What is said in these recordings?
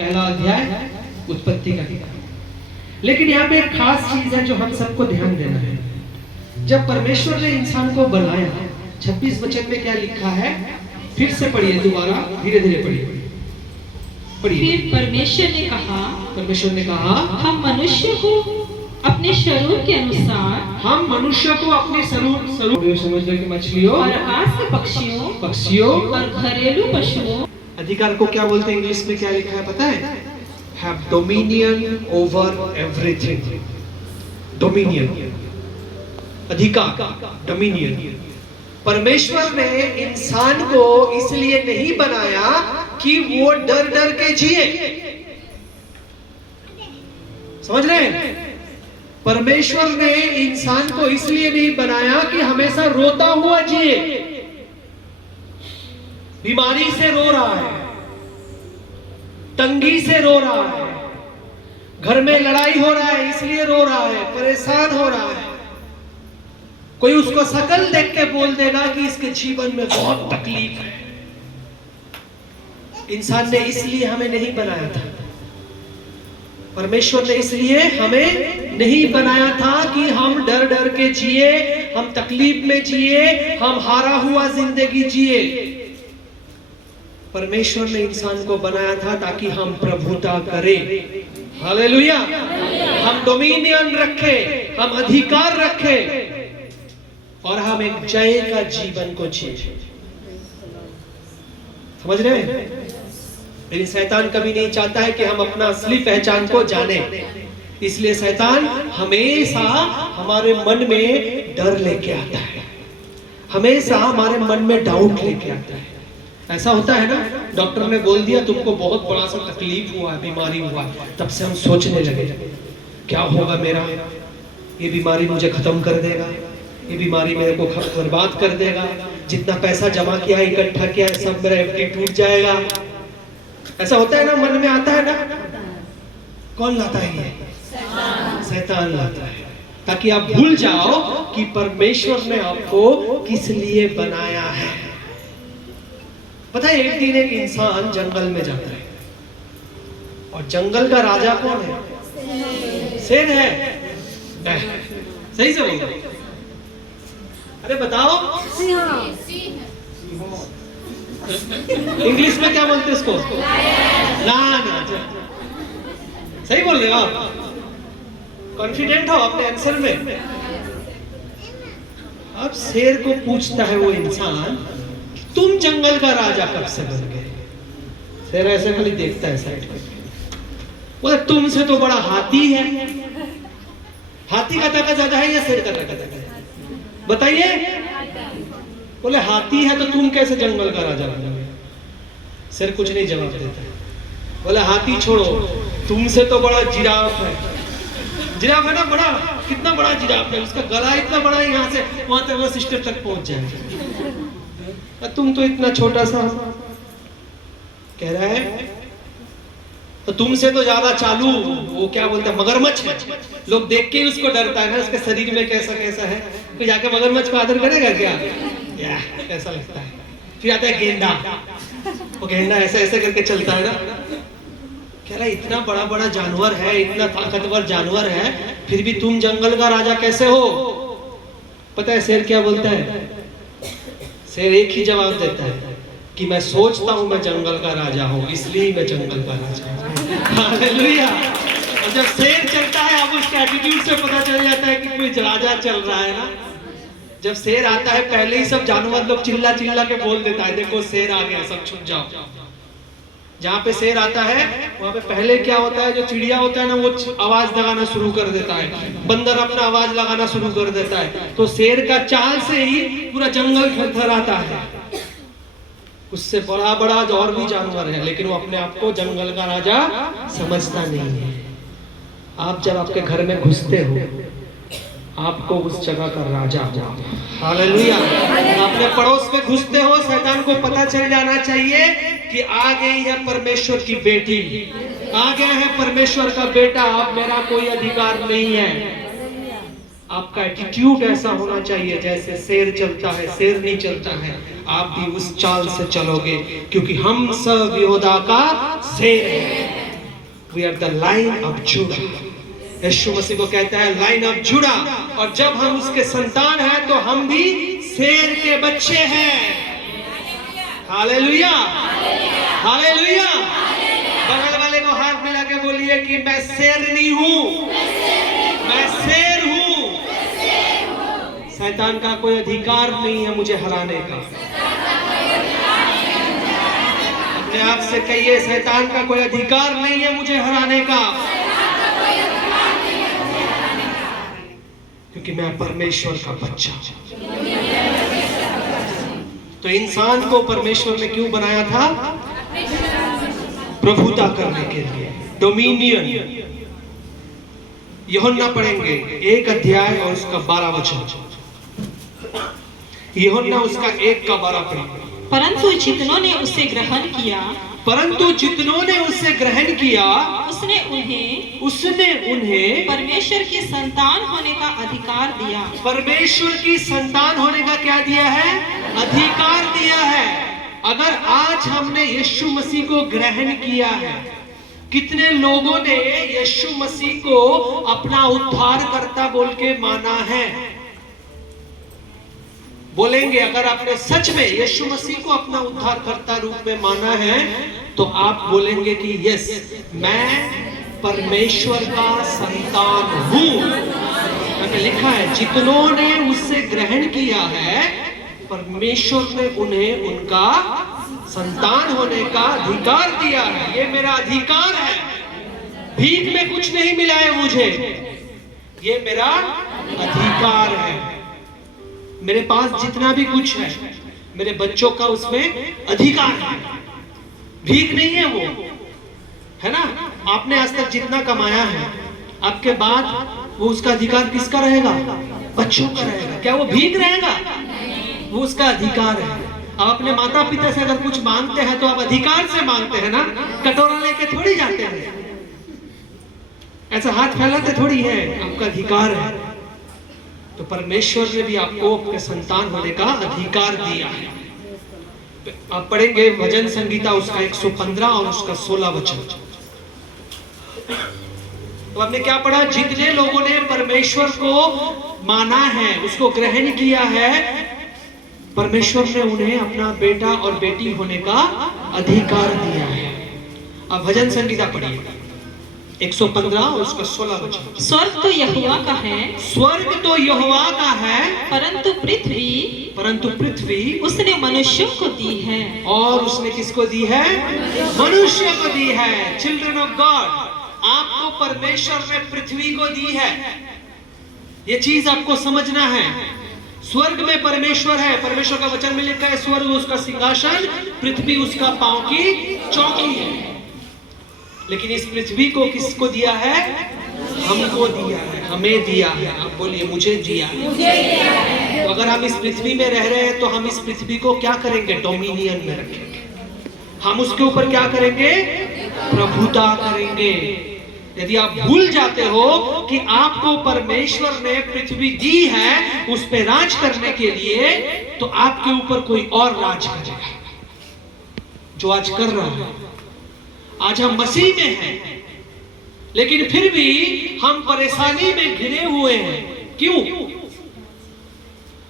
पहला अध्याय उत्पत्ति का किताब। लेकिन यहाँ पे एक खास चीज है जो हम सबको ध्यान देना है। जब परमेश्वर ने इंसान को बनाया, 26 वचन में क्या लिखा है, फिर से पढ़िए, दोबारा धीरे धीरे पढ़िए। फिर परमेश्वर ने कहा हम मनुष्य को अपने स्वरूप के अनुसार, हम मनुष्य को अपने स्वरूप समझने की मछलियों और आकाश के पक्षियों और घरेलू पशुओं। अधिकार को क्या बोलते हैं इंग्लिश में, क्या लिखा है पता है? Have dominion over everything. Dominion, अधिकार, dominion। परमेश्वर ने इंसान को इसलिए नहीं बनाया कि वो डर डर के जिए। समझ रहे हैं? परमेश्वर ने इंसान को इसलिए नहीं बनाया कि हमेशा रोता हुआ जिए। बीमारी से रो रहा है, तंगी से रो रहा है, घर में लड़ाई हो रहा है इसलिए रो रहा है, परेशान हो रहा है। कोई उसको शकल देख के बोल देगा कि इसके जीवन में बहुत तकलीफ है। इंसान ने इसलिए हमें नहीं बनाया था, परमेश्वर ने इसलिए हमें नहीं बनाया था कि हम डर डर के जिए, हम तकलीफ में जिए, हम हारा हुआ जिंदगी जिए। परमेश्वर ने इंसान को बनाया था ताकि हम प्रभुता करें। हालेलुया। हम डोमिनियन रखें, हम अधिकार रखें और हम एक जय का जीवन को जिए। समझ रहे हैं? लेकिन शैतान कभी नहीं चाहता है कि हम अपना असली पहचान को जाने। इसलिए शैतान हमेशा हमारे मन में डर लेके आता है, हमेशा हमारे मन में डाउट लेके आता है। ऐसा होता है ना, डॉक्टर ने बोल दिया तुमको बहुत बड़ा सा तकलीफ हुआ है, बीमारी हुआ है, तब से हम सोचने लगे क्या होगा मेरा, ये बीमारी मुझे खत्म कर देगा, ये बीमारी मेरे को बर्बाद कर देगा, जितना पैसा जमा किया है, इकट्ठा किया है, सब मेरा एफडी टूट जाएगा। ऐसा होता है ना, मन में आता है ना। कौन लाता है ये? शैतान लाता है, ताकि आप भूल जाओ कि परमेश्वर ने आपको किस लिए बनाया है। पता है, एक दिन एक इंसान जंगल में जाता है और जंगल का राजा कौन है? शेर है। सही से बोलो, अरे बताओ इंग्लिश में क्या बोलते हैं इसको? लायन। सही बोल रहे हो आप? कॉन्फिडेंट हो अपने आंसर में? अब शेर को पूछता है वो इंसान, तुम जंगल का राजा कब से बन गए? शेर ऐसे खाली देखता है साइड में, बोले तुमसे तो बड़ा हाथी है। हाथी का ताकत ज्यादा है या शेर का ताकत ज्यादा है? बताइए। बोले हाथी है तो तुम कैसे जंगल का राजा बनोगे? शेर कुछ नहीं जवाब देता है। बोले हाथी छोड़ो, तुमसे तो बड़ा जिराफ है। जिराफ है ना बड़ा, कितना बड़ा जिराफ है, उसका गला इतना बड़ा है, यहाँ से वहां तक वो सिस्टर तक पहुंच जाएगा। तुम तो इतना छोटा सा। कह रहा है तो तुमसे तो ज्यादा चालू वो क्या बोलते हैं, मगरमच्छ है। लोग देख के ही उसको डरता है ना, उसके शरीर में कैसा कैसा है। तो जाके मगरमच्छ को आदर करेगा क्या? ऐसा लगता है। फिर आता है गेंडा, वो गेंडा ऐसे ऐसे करके चलता है ना। कह रहा है इतना बड़ा बड़ा जानवर है, इतना ताकतवर जानवर है, फिर भी तुम जंगल का राजा कैसे हो? पता है शेर क्या बोलता है? शेर एक ही जवाब देता है कि मैं सोचता हूं मैं जंगल का राजा हूं, इसलिए मैं जंगल का राजा हूं। हालेलुया। और जब शेर चलता है, अब उसके एटीट्यूड से पता चल जाता है कि कोई राजा चल रहा है ना। जब शेर आता है, पहले ही सब जानवर लोग चिल्ला चिल्ला के बोल देता है, देखो शेर आ गया, सब छुप जाओ। जहाँ पे शेर आता है वहां पे पहले क्या होता है, जो चिड़िया होता है ना, वो आवाज लगाना शुरू कर देता है, बंदर अपना आवाज लगाना शुरू कर देता है। तो शेर का चाल से ही पूरा जंगल थरथराता है। उससे बड़ा बड़ा और भी जानवर है, लेकिन वो अपने आप को जंगल का राजा समझता नहीं है। आप जब आपके घर में घुसते हो, आपको उस जगह का राजा हो। हालेलुया। अपने पड़ोस में घुसते हो, शैतान को पता चल जाना चाहिए कि आ गई है परमेश्वर की बेटी, आ गया है परमेश्वर का बेटा, अब मेरा कोई अधिकार नहीं है। आपका एटीट्यूड ऐसा होना चाहिए जैसे शेर चलता है, शेर नहीं चलता है। आप भी उस चाल से चलोगे, क्योंकि हम सब यहोवा का शेर है। We are the line of Judah. यीशु मसीह को कहता है लाइन ऑफ जुड़ा, और जब हम उसके संतान हैं तो हम भी शेर के बच्चे हैं। Hallelujah, hallelujah. बगल वाले को हाथ मिला के बोलिए कि मैं शेर नहीं हूं, मैं शेर हूं। शैतान का कोई अधिकार नहीं है मुझे हराने का। अपने आप से कहिए, शैतान का कोई अधिकार नहीं है मुझे हराने का, क्योंकि मैं परमेश्वर का बच्चा हूं। तो इंसान को परमेश्वर ने क्यों बनाया था? प्रभुता करने के लिए, डोमिनियन। यूहन्ना पढ़ेंगे 1 अध्याय और उसका 12 वचन। यूहन्ना उसका 1 का 12 पढ़ेंगे। परंतु जितनों ने उसे ग्रहण किया, परंतु जितनों ने उसे ग्रहण किया, उसने उन्हें परमेश्वर की संतान होने का अधिकार दिया। परमेश्वर की संतान होने का क्या दिया है? अधिकार दिया है। अगर आज हमने यीशु मसीह को ग्रहण किया है, कितने लोगों ने यीशु मसीह को अपना उद्धारकर्ता बोल के माना है? बोलेंगे, अगर आपने सच में यीशु मसीह को अपना उद्धारकर्ता रूप में माना है तो आप बोलेंगे कि यस, मैं परमेश्वर का संतान हूं। लिखा है जितनों ने उससे ग्रहण किया है, परमेश्वर ने उन्हें उनका संतान होने का अधिकार दिया है। ये मेरा अधिकार है, भीख में कुछ नहीं मिला है मुझे, ये मेरा अधिकार है। मेरे पास जितना भी कुछ है, मेरे बच्चों का उसमें अधिकार है, भीख नहीं है वो, है ना? आपने आज तक जितना कमाया है, आपके बाद वो उसका अधिकार किसका रहेगा? बच्चों का रहेगा। क्या वो भीख रहेगा? वो उसका अधिकार है। आप अपने माता पिता से अगर कुछ मांगते हैं तो आप अधिकार से मांगते हैं ना, कटोरा लेके थोड़ी जाते हैं, ऐसा हाथ फैलाते थोड़ी है, आपका अधिकार है। तो परमेश्वर ने भी आपको अपने संतान होने का अधिकार दिया है। आप पढ़ेंगे भजन संगीता उसका 115 और उसका 16 वचन। तो आपने क्या पढ़ा? जितने लोगों ने परमेश्वर को माना है, उसको ग्रहण किया है, परमेश्वर ने उन्हें अपना बेटा और बेटी होने का अधिकार दिया है। अब भजन संगीता पढ़िए 115 और उसका 16 वचन। स्वर्ग तो यहोवा का है, स्वर्ग तो यहोवा का है, परंतु पृथ्वी उसने मनुष्यों को दी है। और उसने किसको दी है? मनुष्य को दी है। चिल्ड्रन ऑफ गॉड, आपको परमेश्वर ने पृथ्वी को दी है। ये चीज आपको समझना है। स्वर्ग में परमेश्वर है, परमेश्वर का वचन में लिखा है स्वर्ग उसका सिंहासन, पृथ्वी उसका पांव की चौकी है। लेकिन इस पृथ्वी को किसको दिया है? हमको दिया है, हमें दिया है। आप बोलिए मुझे दिया है। तो अगर हम इस पृथ्वी में रह रहे हैं तो हम इस पृथ्वी को क्या करेंगे? डोमिनियन में रखेंगे। हम उसके ऊपर क्या करेंगे? प्रभुता करेंगे। यदि आप भूल जाते हो कि आपको परमेश्वर ने पृथ्वी दी है उस पे राज करने के लिए, तो आपके ऊपर कोई और राज करेगा, जो आज कर रहा है। आज हम मसीह में हैं, लेकिन फिर भी हम परेशानी में घिरे हुए हैं। क्यों?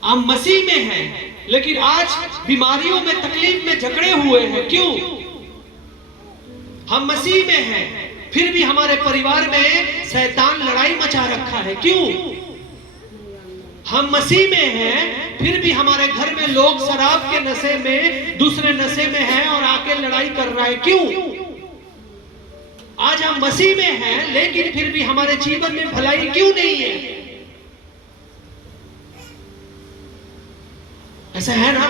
हम मसीह में हैं, लेकिन आज बीमारियों में, तकलीफ में जकड़े हुए हैं। क्यों? हम मसीह में हैं, फिर भी हमारे परिवार में शैतान लड़ाई मचा रखा है। क्यों? हम मसीह में हैं, फिर भी हमारे घर में लोग शराब के नशे में, दूसरे नशे में हैं और आके लड़ाई कर रहा है। क्यों? आज हम मसीह में हैं, लेकिन फिर भी हमारे जीवन में भलाई क्यों नहीं है? ऐसा है ना?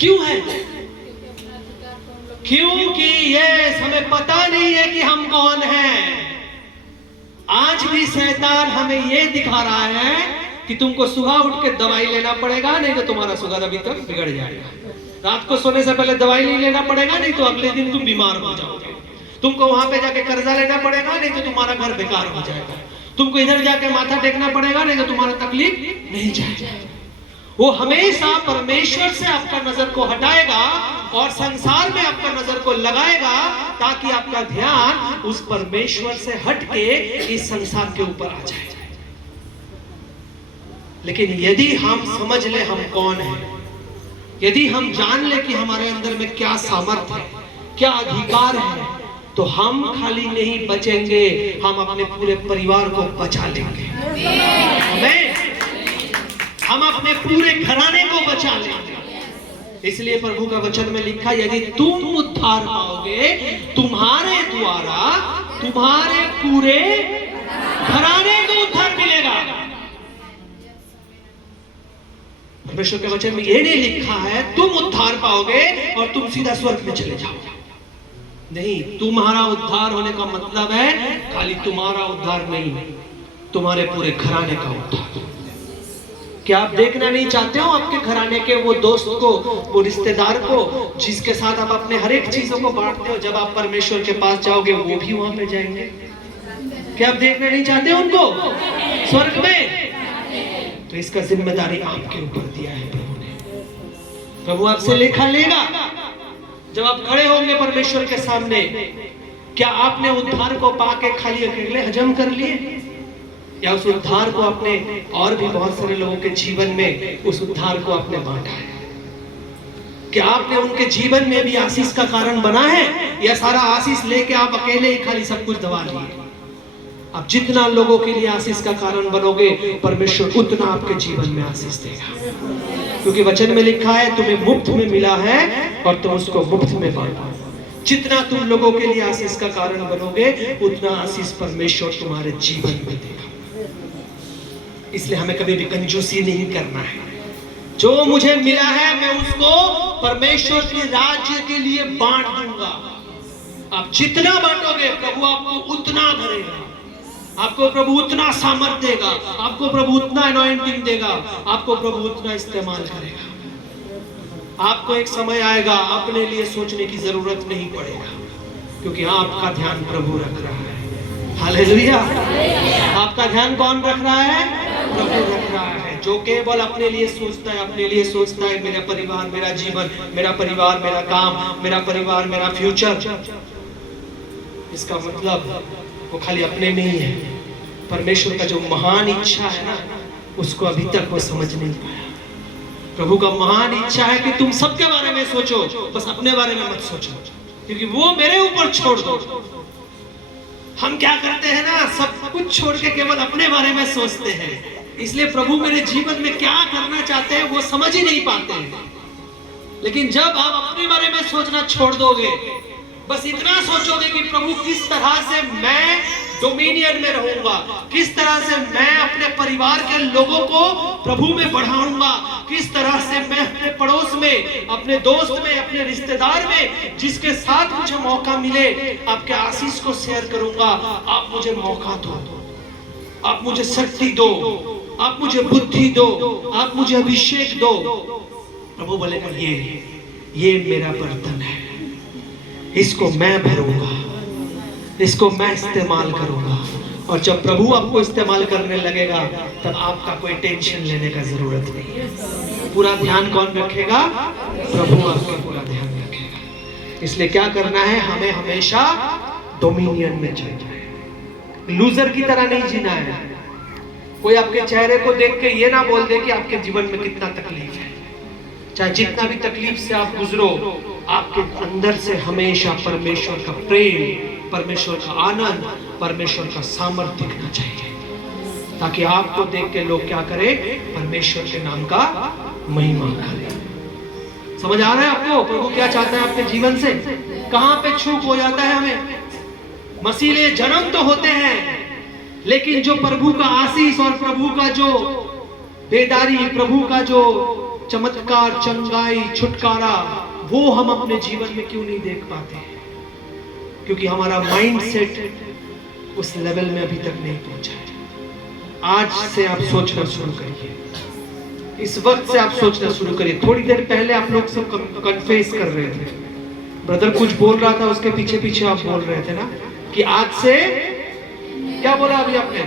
क्यों है? क्योंकि ये हमें पता नहीं है कि हम कौन हैं। आज भी शैतान हमें ये दिखा रहा है कि तुमको सुबह उठ के दवाई लेना पड़ेगा, नहीं तो तुम्हारा शुगर अभी तक बिगड़ जाएगा। रात को सोने से पहले दवाई नहीं लेना पड़ेगा, नहीं तो अगले दिन तुम बीमार हो जाओगे। तुमको वहां पे जाके कर्जा लेना पड़ेगा, नहीं तो तुम्हारा घर बेकार हो जाएगा। तुमको इधर जाके माथा टेकना पड़ेगा, नहीं तो तुम्हारा तकलीफ नहीं जाएगा। वो हमेशा परमेश्वर से आपका नजर को हटाएगा और संसार में आपका नजर को लगाएगा, ताकि आपका ध्यान उस परमेश्वर से हटके इस संसार के ऊपर आ जाए। लेकिन यदि हम समझ ले हम कौन हैं, यदि हम जान ले कि हमारे अंदर में क्या सामर्थ्य है, क्या अधिकार है, तो हम खाली नहीं बचेंगे, हम अपने पूरे परिवार को बचा लेंगे। हम अपने पूरे घराने को बचा लेंगे। इसलिए प्रभु का वचन में लिखा, यदि तुम उद्धार पाओगे, तुम्हारे द्वारा तुम्हारे पूरे घराने को उद्धार मिलेगा। परमेश्वर के वचन में यह नहीं लिखा है तुम उद्धार पाओगे और तुम सीधा स्वर्ग में चले जाओगे। नहीं, तुम्हारा उद्धार होने का मतलब है खाली तुम्हारा उद्धार नहीं, तुम्हारे पूरे घराने का उद्धार। क्या आप देखना नहीं चाहते हो आपके घराने के वो दोस्त को, वो रिश्तेदार को, जिसके साथ आप अपने हर एक चीजों को बांटते हो? जब आप परमेश्वर के पास जाओगे वो भी वहां पे जाएंगे। क्या आप देखना नहीं चाहते उनको स्वर्ग में? तो इसका जिम्मेदारी आपके ऊपर दिया है प्रभु ने। प्रभु आपसे लेखा लेगा जब आप खड़े होंगे परमेश्वर के सामने। क्या आपने उद्धार को पाके खाली अकेले हजम कर लिए, या उस उद्धार को आपने और भी बहुत सारे लोगों के जीवन में उस उद्धार को आपने बांटा है? क्या आपने उनके जीवन में भी आशीष का कारण बना है, या सारा आशीष लेके आप अकेले ही खाली सब कुछ दबा लिए? आप जितना लोगों के लिए आशीष का कारण बनोगे, परमेश्वर उतना आपके जीवन में आशीष देगा। क्योंकि वचन में लिखा है तुम्हें मुफ्त में मिला है और तुम उसको मुफ्त में बांटो। जितना तुम लोगों के लिए आशीष का कारण बनोगे, उतना आशीष परमेश्वर तुम्हारे जीवन में देगा। इसलिए हमें कभी भी कंजूसी नहीं करना है। जो मुझे मिला है मैं उसको परमेश्वर के राज्य के लिए बांट दूंगा। आप जितना बांटोगे प्रभु आपको उतना भरेगा, आपको प्रभु उतना सामर्थ देगा, आपको प्रभु उतना अनॉइंटिंग देगा, आपको प्रभु उतना इस्तेमाल करेगा। आपको एक समय आएगा अपने लिए सोचने की जरूरत नहीं पड़ेगा, क्योंकि आपका ध्यान प्रभु रख रहा है। हालेलुया। आपका ध्यान कौन रख रहा है? प्रभु रख रहा है। जो केवल अपने लिए सोचता है, अपने लिए सोचता है मेरा परिवार, मेरा जीवन, मेरा परिवार, मेरा काम, मेरा परिवार, मेरा फ्यूचर, इसका मतलब वो खाली अपने में ही है। परमेश्वर का जो महान इच्छा है ना, उसको अभी तक वो समझ नहीं पाया। प्रभु का महान इच्छा है कि तुम सबके बारे में सोचो, बस अपने बारे में मत सोचो, क्योंकि वो मेरे ऊपर छोड़ दो। हम क्या करते हैं ना, सब कुछ छोड़ के केवल अपने बारे में सोचते हैं। इसलिए प्रभु मेरे जीवन में क्या करना चाहते हैं वो समझ ही नहीं पाते हैं। लेकिन जब आप अपने बारे में सोचना छोड़ दोगे, बस इतना सोचोगे कि प्रभु किस तरह से मैं डोमिनियन में रहूंगा, किस तरह से मैं अपने परिवार के लोगों को प्रभु में बढ़ाऊंगा, किस तरह से मैं अपने पड़ोस में, अपने दोस्त में, अपने रिश्तेदार में, जिसके साथ मुझे मौका मिले आपके आशीष को शेयर करूंगा। आप मुझे मौका दो, आप मुझे शक्ति दो, आप मुझे बुद्धि दो, आप मुझे अभिषेक दो। प्रभु बोलेगा ये मेरा बर्तन है, इसको मैं भरूंगा, इसको मैं इस्तेमाल करूंगा। और जब प्रभु आपको इस्तेमाल करने लगेगा, तब आपका कोई टेंशन लेने का जरूरत नहीं है। पूरा ध्यान कौन रखेगा? प्रभु आपका पूरा ध्यान रखेगा। इसलिए क्या करना है, हमें हमेशा डोमिनियन में चलना है, लूजर की तरह नहीं जीना है। कोई आपके चेहरे को देख के ये ना बोल दे कि आपके जीवन में कितना तकलीफ है। चाहे जितना भी तकलीफ से आप गुजरो, आपके अंदर से हमेशा परमेश्वर का प्रेम, परमेश्वर का आनंद, परमेश्वर का सामर्थ्य दिखना चाहिए, ताकि आपको देख के लोग क्या करें? परमेश्वर के नाम का महिमा करें। समझ आ रहा है आपको प्रभु क्या चाहता है आपके जीवन से? कहां पे चूक हो जाता है हमें? मसीले जन्म तो होते हैं, लेकिन जो प्रभु का आशीष और प्रभु का जो बेदारी, प्रभु का जो चमत्कार, चंगाई, छुटकारा, वो हम अपने जीवन में क्यों नहीं देख पाते? क्योंकि हमारा माइंड सेट उस लेवल में अभी तक नहीं पहुंचा है। आज से आप सोचना शुरू करिए, इस वक्त से आप सोचना शुरू करिए। थोड़ी देर पहले आप लोग सब कन्फेस कर रहे थे, ब्रदर कुछ बोल रहा था, उसके पीछे पीछे आप बोल रहे थे ना कि आज से, क्या बोला अभी आपने?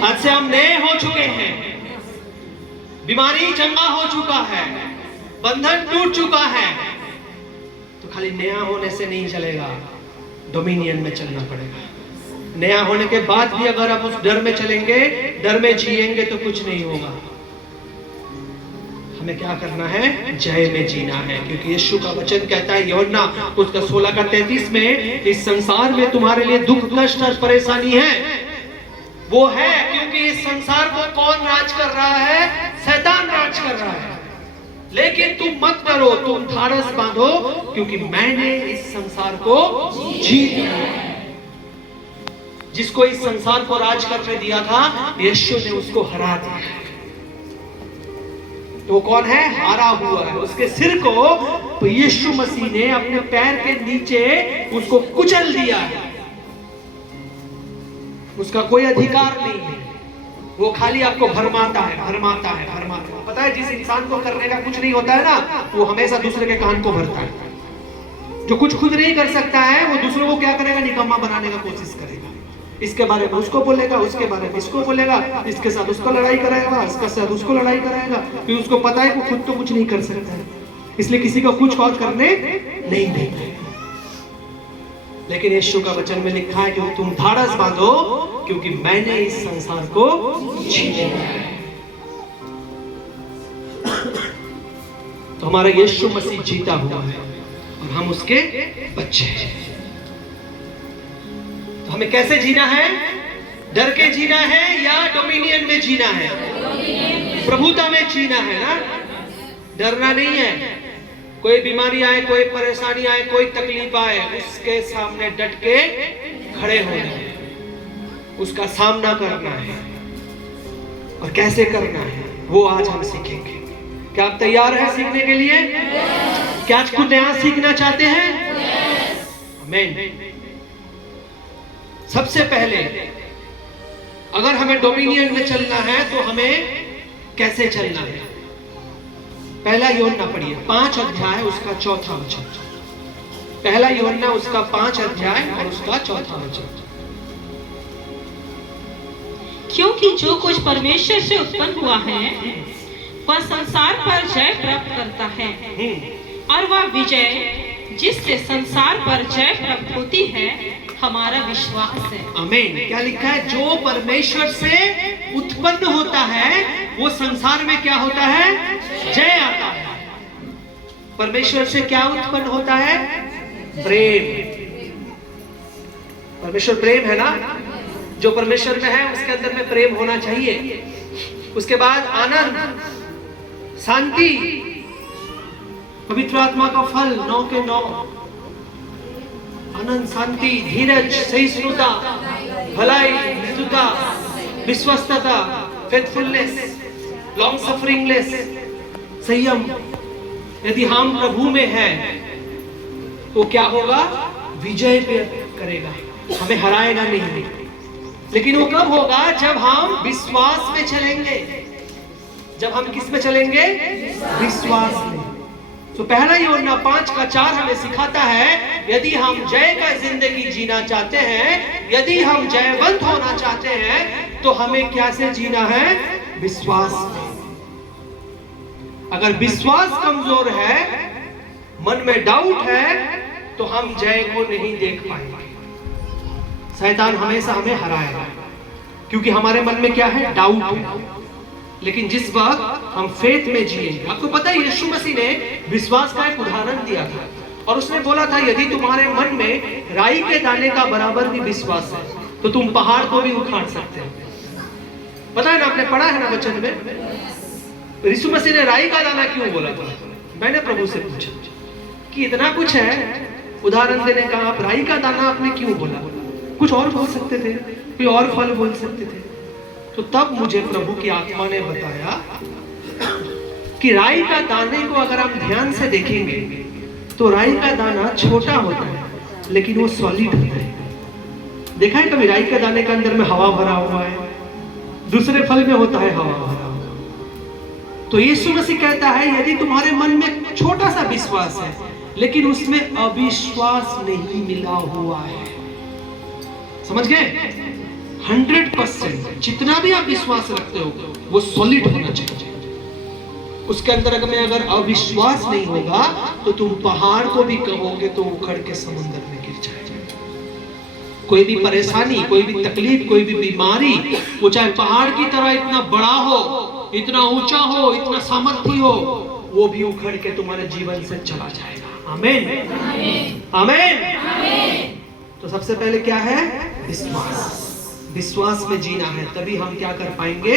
आज से हम नए हो चुके हैं। बीमारी चंगा हो चुका है, बंधन टूट चुका है, तो खाली नया होने से नहीं चलेगा, डोमिनियन में चलना पड़ेगा। नया होने के बाद भी अगर आप उस डर में चलेंगे, डर में जिएंगे, तो कुछ नहीं होगा। हमें क्या करना है? जय में जीना है, क्योंकि यीशु का वचन कहता है यूहन्ना उसका 16:33 में, इस संसार में तुम्हारे लिए दुख, कष्ट और परेशानी है। वो है क्योंकि इस संसार को कौन राज कर रहा है? शैतान राज कर रहा है। लेकिन तुम मत डरो, तुम धारस बांधो, क्योंकि मैंने इस संसार को जीत लिया है। जिसको इस संसार को राज करने दिया था, यीशु ने उसको हरा दिया है। तो कौन है? हारा हुआ है। उसके सिर को तो यीशु मसीह ने अपने पैर के नीचे उसको कुचल दिया है। उसका कोई अधिकार नहीं है। वो खाली आपको भरमाता है, भरमाता है, भरमाता है। पता है, जिस इंसान को करने का कुछ नहीं होता है ना, वो हमेशा दूसरे के कान को भरता है। जो कुछ खुद नहीं कर सकता है, वो दूसरों को क्या करेगा? निकम्मा बनाने का कोशिश करेगा। इसके बारे में उसको बोलेगा, उसके बारे में इसको बोलेगा, इसके साथ उसको लड़ाई कराएगा, इसके साथ उसको लड़ाई कराएगा, फिर उसको पता है कि खुद तो कुछ नहीं कर सकता है, इसलिए किसी को कुछ और करने नहीं देगा। लेकिन यीशु का वचन में लिखा है कि तुम धारस बांधो, क्योंकि मैंने इस संसार को जीत लिया है। तो हमारा यीशु मसीह जीता हुआ है और हम उसके बच्चे हैं। तो हमें कैसे जीना है? डर के जीना है या डोमिनियन में जीना है? प्रभुता में जीना है ना। डरना नहीं है। कोई बीमारी आए, कोई परेशानी आए, कोई तकलीफ आए, उसके सामने डट के खड़े होना है, उसका सामना करना है। और कैसे करना है वो आज हम सीखेंगे। क्या आप तैयार हैं सीखने के लिए? क्या आज कुछ नया सीखना चाहते हैं? आमीन। सबसे पहले अगर हमें डोमिनियन में चलना है तो हमें कैसे चलना है? पहला यूहन्ना पढ़िए 5 अध्याय उसका 4था वचन। पहला यूहन्ना उसका 5 अध्याय और उसका 4था वचन। क्योंकि जो कुछ परमेश्वर से उत्पन्न हुआ है वह संसार पर जय प्राप्त करता है, और वह विजय जिससे संसार पर जय प्राप्त होती है हमारा विश्वास है। आमीन। क्या लिखा है? जो परमेश्वर से उत्पन्न होता है वो संसार में क्या होता है? जय आता है। परमेश्वर से क्या उत्पन्न होता है? प्रेम। परमेश्वर प्रेम है ना। जो परमेश्वर में है उसके अंदर में प्रेम होना चाहिए। उसके बाद आनंद, शांति, पवित्र आत्मा का फल 9 के 9, आनंद, शांति, धीरज, सहिष्णुता, भलाई, मृदुता, विश्वस्तता, फेथफुलनेस, लॉन्ग सफरिंगनेस, संयम। यदि हम प्रभु में हैं तो क्या होगा? विजय करेगा, हमें हराएगा नहीं। लेकिन वो कब होगा? जब हम विश्वास में चलेंगे। जब हम किस में चलेंगे? विश्वास में। तो पहला यूहन्ना 5 का 4 हमें सिखाता है यदि हम जय का जिंदगी जीना चाहते हैं, यदि हम जयवंत होना चाहते हैं, तो हमें कैसे जीना है? विश्वास में। अगर विश्वास कमजोर है, मन में डाउट है, तो हम जय को नहीं देख पाएंगे। शैतान हमेशा हमें हराएगा, क्योंकि हमारे मन में क्या है? डाउट है। लेकिन जिस वक्त हम फेथ में जिएंगे, आपको पता है यीशु मसीह ने विश्वास का एक उदाहरण दिया था और उसने बोला था यदि तुम्हारे मन में राई के दाने का बराबर भी विश्वास है तो तुम पहाड़ को भी उखाड़ सकते हो। पता है ना, आपने पढ़ा है ना वचन में। यीशु मसीह ने राई का दाना क्यों बोला था? मैंने प्रभु से पूछा कि इतना कुछ है उदाहरण देने का, आप राई का दाना आपने क्यों बोला? कुछ और बोल सकते थे, कोई और फल बोल सकते थे। तो तब मुझे प्रभु की आत्मा ने बताया कि राई का दाने को अगर आप ध्यान से देखेंगे तो राई का दाना छोटा होता है लेकिन वो सॉलिड होता है। देखा है कभी राई के दाने के अंदर में हवा भरा हुआ है, दूसरे फल में होता है हवा भरा हुआ। तो यीशु मसीह कहता है यदि तुम्हारे मन में छोटा सा विश्वास है लेकिन उसमें अविश्वास नहीं मिला हुआ है, समझ गए? 100% जितना भी आप विश्वास रखते हो वो सॉलिड होना चाहिए। उसके अंदर में अगर अविश्वास नहीं होगा तो तुम पहाड़ को भी कहोगे तो उखड़ के समुद्र में गिर जाएगा। कोई भी परेशानी, कोई भी तकलीफ, कोई भी बीमारी, वो चाहे पहाड़ की तरह इतना बड़ा हो, इतना ऊंचा हो, इतना सामर्थ्य हो, वो भी उखड़ के तुम्हारे जीवन से चला जाएगा। आमीन, आमीन। तो सबसे पहले क्या है? विश्वास। विश्वास में जीना है, तभी हम क्या कर पाएंगे?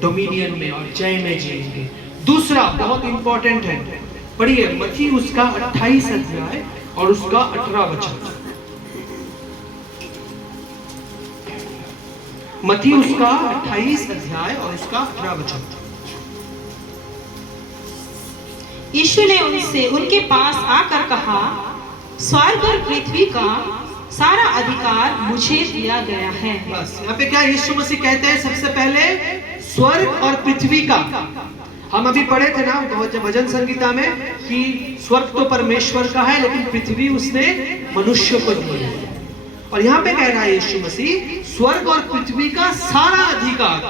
डोमिनियन में और जय में जिएंगे। दूसरा बहुत इंपॉर्टेंट है, पढ़िए मत्ती उसका 28 अध्याय और उसका 18 वचन। मत्ती उसका 28 अध्याय और उसका 18 वचन। यीशु ने उनसे उनके पास आकर कहा, स्वर्ग और पृथ्वी का सारा अधिकार मुझे दिया गया है। बस यहाँ पे क्या यीशु मसीह कहते हैं? सबसे पहले स्वर्ग और पृथ्वी का। हम अभी पढ़े थे ना भजन संगीता में कि स्वर्ग तो परमेश्वर का है, लेकिन पृथ्वी उसने मनुष्य को दी है। और यहाँ पे कह रहा है यीशु मसीह, स्वर्ग और पृथ्वी का सारा अधिकार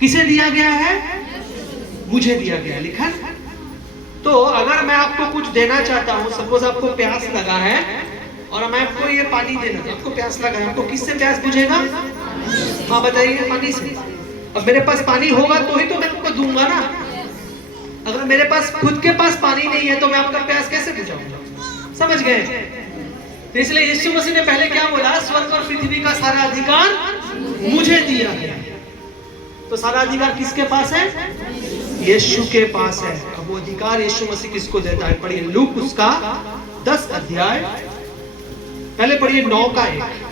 किसे दिया गया है? मुझे दिया गया है। लिखा। तो अगर मैं आपको कुछ देना चाहता हूँ, सपोज आपको प्यास लगा है और मैं आपको ये पानी देना, तो आपको प्यास लगा है, आपको किससे प्यास बुझेगा? हाँ बताइए, पानी से। अब मेरे पास पानी होगा तो ही तो मैं आपको दूंगा ना। अगर मेरे पास खुद के पास पानी नहीं है तो मैं आपका प्यास कैसे बुझाऊंगा? समझ गए? तो इसलिए यीशु मसीह ने पहले क्या बोला? स्वर्ग और पृथ्वी का सारा अधिकार मुझे दिया गया है। तो सारा अधिकार किसके पास है? यीशु के पास है। अब वो अधिकार यीशु मसीह किसको देता है? पढ़िए लूक उसका 10 अध्याय, पहले पढ़िए 9 का 1।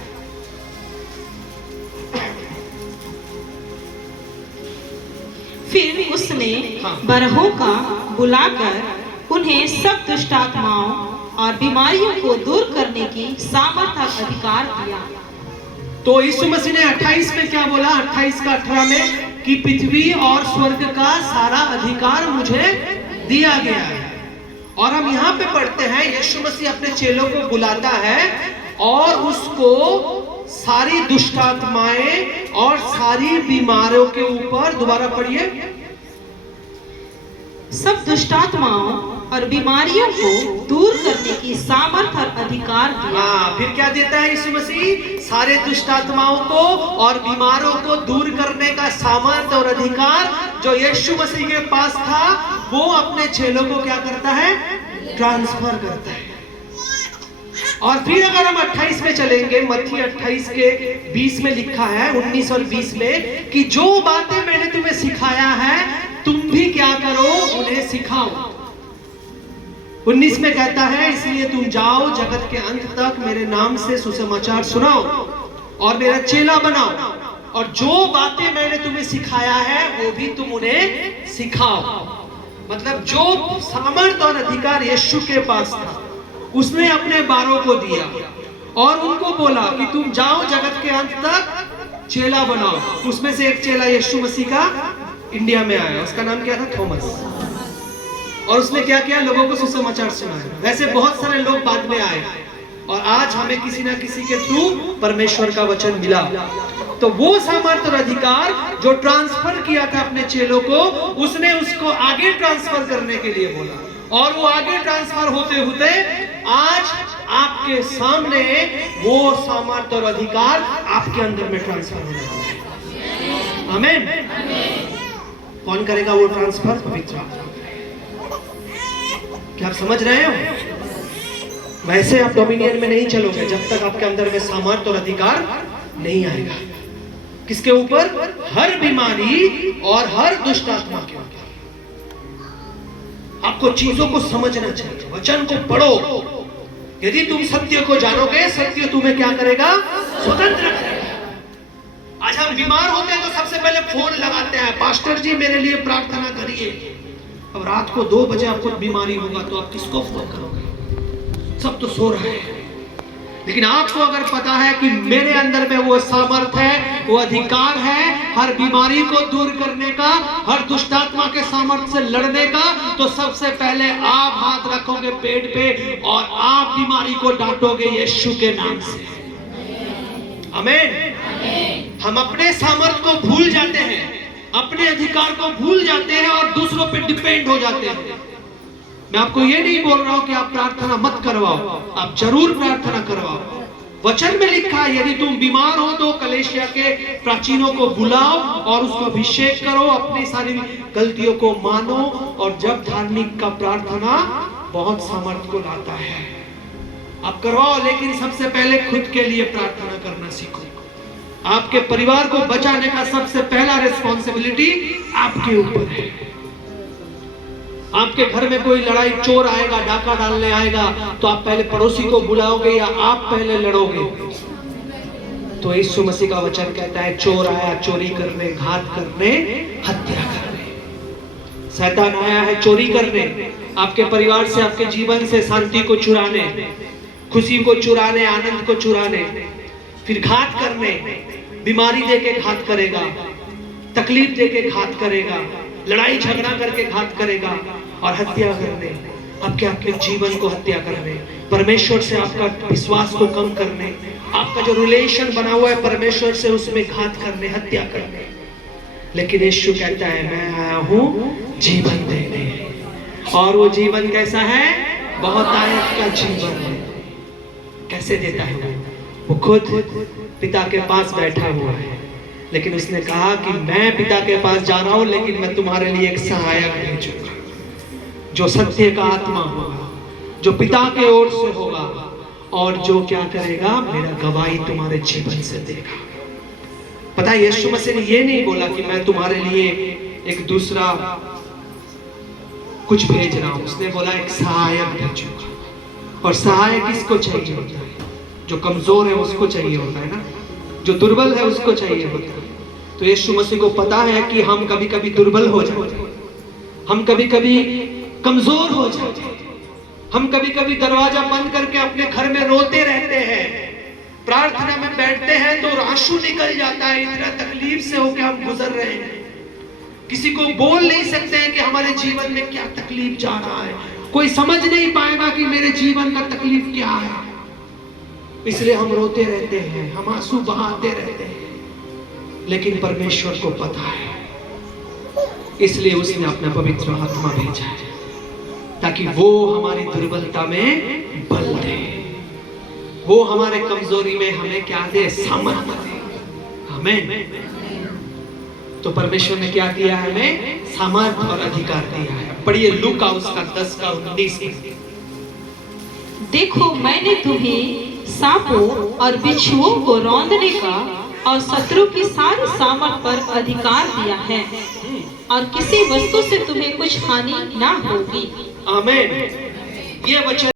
फिर उसने बरहों का बुलाकर उन्हें सब दुष्ट आत्माओं और बीमारियों को दूर करने की सामर्थ और अधिकार दिया। तो यीशु मसीह ने 28 में क्या बोला? 28 का 18 में कि पृथ्वी और स्वर्ग का सारा अधिकार मुझे दिया गया है। और हम यहाँ पे पढ़ते हैं यीशु मसीह अपने चेलों को बुलाता है और उसको सारी दुष्ट आत्माएं और सारी बीमारियों के ऊपर, दोबारा पढ़िए, सब दुष्ट आत्माओं और बीमारियों को दूर करने की सामर्थ और अधिकार दिया। फिर क्या देता है यीशु मसीह? सारे दुष्ट आत्माओं को और बीमारों को दूर करने का सामर्थ और अधिकार जो यीशु मसीह के पास था, वो अपने चेलों को क्या करता है? ट्रांसफर करता है। और फिर अगर हम 28 में चलेंगे, मत्ती 28 के 20 में लिखा है, 19 और 20 में, कि जो बातें मैंने तुम्हें सिखाया है तुम भी क्या करो? उन्हें सिखाओ। 19 में कहता है, इसलिए तुम जाओ, जगत के अंत तक मेरे नाम से सुसमाचार सुनाओ और मेरा चेला बनाओ, और जो बातें मैंने तुम्हें सिखाया है वो भी तुम उन्हें सिखाओ। मतलब जो सामर्थ और अधिकार यीशु के पास था, उसने अपने बारों को दिया और उनको बोला कि तुम जाओ, जगत के अंत तक चेला बनाओ। उसमें से एक चेला यीशु मसीह का इंडिया में आया, उसका नाम क्या था? थॉमस। और उसने क्या किया? लोगों को सुसमाचार सुनाया। वैसे बहुत सारे लोग बाद में आए और आज हमें किसी ना किसी के थ्रू परमेश्वर का वचन मिला। तो वो सामर्थ्य और अधिकार जो ट्रांसफर किया था अपने चेलों को, उसने उसको आगे ट्रांसफर करने के लिए बोला, और वो आगे ट्रांसफर होते होते आज आपके सामने वो सामर्थ्य और अधिकार आपके अंदर में ट्रांसफर होने वाला है। आमीन। कौन करेगा वो ट्रांसफर? पवित्र आत्मा। क्या आप समझ रहे हो? वैसे आप डोमिनियन में नहीं चलोगे जब तक आपके अंदर में सामर्थ्य और अधिकार नहीं आएगा। किसके ऊपर? हर बीमारी और हर दुष्ट आत्मा के ऊपर। आपको चीजों को समझना चाहिए, वचन को पढ़ो। यदि तुम सत्य को जानोगे, सत्य तुम्हें क्या करेगा? स्वतंत्र करेगा। आज हम बीमार होते हैं तो सबसे पहले फोन लगाते हैं, पास्टर जी मेरे लिए प्रार्थना करिए। अब रात को 2 बजे आपको बीमारी होगा तो आप किसको फोन करोगे? सब तो सो रहे हैं। लेकिन आपको अगर पता है कि मेरे अंदर में वो सामर्थ्य है, वो अधिकार है हर बीमारी को दूर करने का, हर दुष्ट आत्मा के सामर्थ्य से लड़ने का, तो सबसे पहले आप हाथ रखोगे पेट पे और आप बीमारी को डांटोगे यीशु के नाम से। आमीन। हम अपने सामर्थ्य को भूल जाते हैं अपने अधिकार को भूल जाते हैं और दूसरों पे डिपेंड हो जाते हैं। मैं आपको ये नहीं बोल रहा हूं कि आप प्रार्थना मत करवाओ, आप जरूर प्रार्थना करवाओ। वचन में लिखा है यदि तुम बीमार हो तो कलेशिया के प्राचीनों को बुलाओ और उसको अभिषेक करो, अपनी सारी गलतियों को मानो, और जब धार्मिक का प्रार्थना बहुत सामर्थ्य को लाता है। आप करवाओ, लेकिन सबसे पहले खुद के लिए प्रार्थना करना सीखो। आपके परिवार को बचाने का सबसे पहला रिस्पॉन्सिबिलिटी आपके ऊपर है। आपके घर में कोई लड़ाई, चोर आएगा, डाका डालने आएगा, तो आप पहले पड़ोसी को बुलाओगे या आप पहले लड़ोगे? तो यीशु मसीह का वचन कहता है चोर आया चोरी करने, घात करने, हत्या करने। शैतान आया है चोरी करने, आपके परिवार से, आपके जीवन से शांति को चुराने, खुशी को चुराने, आनंद को चुराने, फिर घात करने, बीमारी देके घात करेगा, तकलीफ देके घात करेगा, लड़ाई झगड़ा करके घात करेगा, और हत्या करने, आपके जीवन को हत्या करने, परमेश्वर से आपका विश्वास को कम करने, आपका जो रिलेशन बना हुआ है परमेश्वर से उसमें घात करने, हत्या करने। लेकिन यीशु कहता है मैं आया हूं जीवन देने, और वो जीवन कैसा है? बहुतायत का जीवन है। कैसे देता है वो खुद पिता के पास बैठा हुआ है, लेकिन उसने कहा कि मैं पिता के पास जा रहा हूं, लेकिन मैं तुम्हारे लिए एक सहायक भेजूंगा जो सत्य का आत्मा होगा, जो पिता के ओर से होगा, और जो क्या करेगा? मेरा गवाही तुम्हारे जीवन से देगा। पता है यीशु मसीह ने ये नहीं बोला कि मैं तुम्हारे लिए एक दूसरा कुछ भेज रहा हूं, उसने बोला एक सहायक भेजूंगा। और सहायक किसको चाहिए होता है? जो कमजोर है उसको चाहिए होता है ना, जो दुर्बल है उसको चाहिए होता है। तो यीशु मसीह को पता है कि हम कभी कभी दुर्बल हो जाते हैं, हम कभी कभी कमजोर हो जाते हैं, हम कभी कभी दरवाजा बंद करके अपने घर में रोते रहते हैं, प्रार्थना में बैठते हैं तो आंसू निकल जाता है, इतना तकलीफ से होकर हम गुजर रहे हैं, किसी को बोल नहीं सकते हैं कि हमारे जीवन में क्या तकलीफ जा रहा है, कोई समझ नहीं पाएगा कि मेरे जीवन का तकलीफ क्या है। इसलिए हम रोते रहते हैं, हम आंसू बहाते रहते हैं, लेकिन परमेश्वर को पता है, इसलिए उसने अपना पवित्र आत्मा भेजा है ताकि वो हमारी दुर्बलता में बल दे, वो हमारे कमजोरी में हमें क्या दे? सामर्थ्य दे। आमीन। तो परमेश्वर ने क्या दिया है? हमें सामर्थ्य और अधिकार दिया है। पढ़िए लूका उसका 10 का 19 में। देखो मैंने तुम्हें सांपों और बिच्छुओं को रौंदने का और शत्रु की सारी सामर्थ पर अधिकार दिया है, और किसी वस्तु से तुम्हें कुछ हानि ना होगी। आमीन। ये वचन